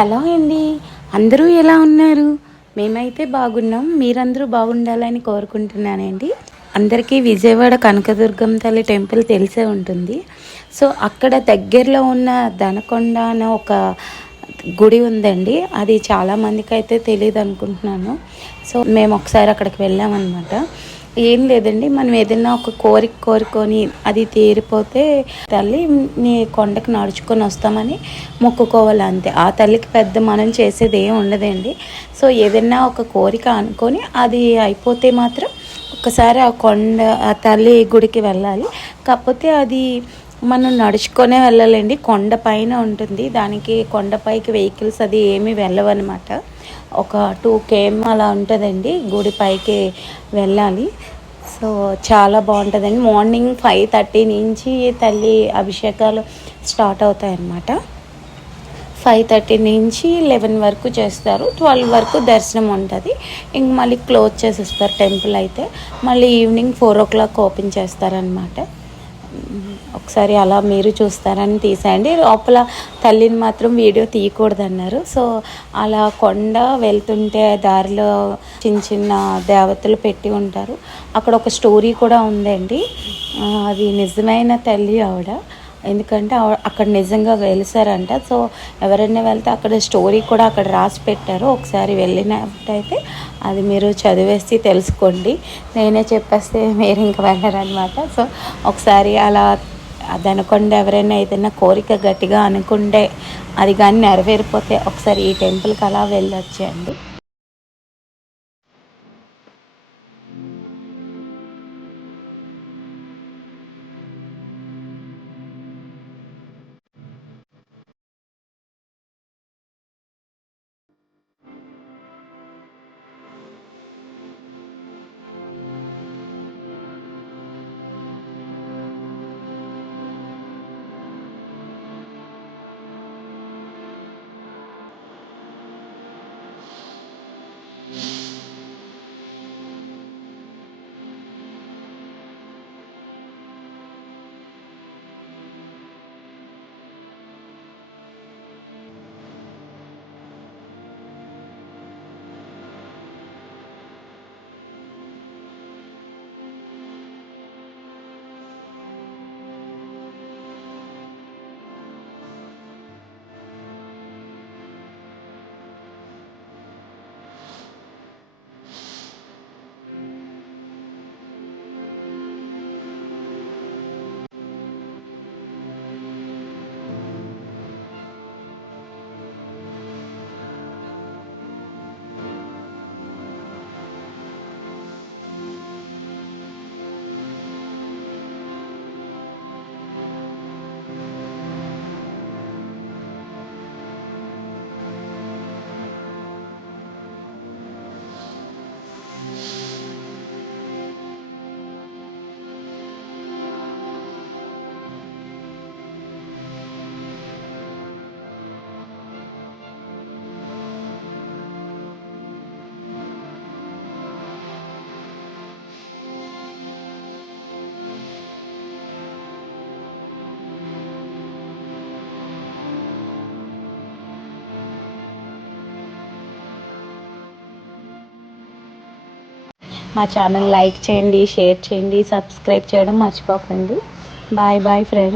Hello అండి. అందరూ ఎలా ఉన్నారు? మేమైతే బాగున్నాం. మీరందరూ బాగుండాలని కోరుకుంటున్నానండి. అందరికీ విజయవాడ కనకదుర్గమ్మ తల్లి టెంపుల్ తెలిసే ఉంటుంది. సో అక్కడ దగ్గరలో ఉన్న దనకొండ అనే ఒక గుడి ఉందండి. అది చాలామందికి అయితే తెలియదు అనుకుంటున్నాను. సో మేము ఒకసారి అక్కడికి వెళ్ళామన్నమాట. ఏం లేదండి, మనం ఏదైనా ఒక కోరిక కోరుకొని అది తీరిపోతే తల్లి నీ కొండకు నడుచుకొని వస్తామని మొక్కుకోవాలి అంతే. ఆ తల్లికి పెద్ద మనం చేసేది ఏం ఉండదండి. సో ఏదైనా ఒక కోరిక అనుకొని అది అయిపోతే మాత్రం ఒకసారి ఆ కొండ ఆ తల్లి గుడికి వెళ్ళాలి. కాకపోతే అది మనం నడుచుకొనే వెళ్ళాలండి. కొండ పైన ఉంటుంది. దానికి కొండపైకి వెహికల్స్ అది ఏమీ వెళ్ళవన్నమాట. ఒక 2 km అలా ఉంటుందండి. గుడి పైకి వెళ్ళాలి. సో చాలా బాగుంటుందండి. మార్నింగ్ 5:30 నుంచి తల్లి అభిషేకాలు స్టార్ట్ అవుతాయన్నమాట. 5:30 నుంచి 11 వరకు చేస్తారు. 12 వరకు దర్శనం ఉంటుంది. ఇంక మళ్ళీ క్లోజ్ చేసేస్తారు టెంపుల్ అయితే. మళ్ళీ ఈవినింగ్ 4 o'clock ఓపెన్ చేస్తారనమాట. ఒకసారి అలా మీరు చూస్తారని తీసేయండి. లోపల తల్లిని మాత్రం వీడియో తీయకూడదన్నారు. సో అలా కొండ వెళ్తుంటే దారిలో చిన్న చిన్న దేవతలు పెట్టి ఉంటారు. అక్కడ ఒక స్టోరీ కూడా ఉందండి. అది నిజమైన తల్లి ఆవిడ. ఎందుకంటే అక్కడ నిజంగా వెలిసారంట. సో ఎవరైనా వెళ్తే అక్కడ స్టోరీ కూడా అక్కడ రాసి పెట్టారు. ఒకసారి వెళ్ళినట్టయితే అది మీరు చదివేసి తెలుసుకోండి. నేనే చెప్పేస్తే మీరు ఇంకా వెళ్ళరనమాట. సో ఒకసారి అలా దనకొండ ఎవరైనా ఏదైనా కోరిక గట్టిగా అనుకుంటే అది కానీ నెరవేరిపోతే ఒకసారి ఈ టెంపుల్కి అలా వెళ్ళొచ్చండి. మా ఛానల్ లైక్ చేయండి, షేర్ చేయండి, సబ్స్క్రైబ్ చేయడం మర్చిపోకండి. Bye bye friends.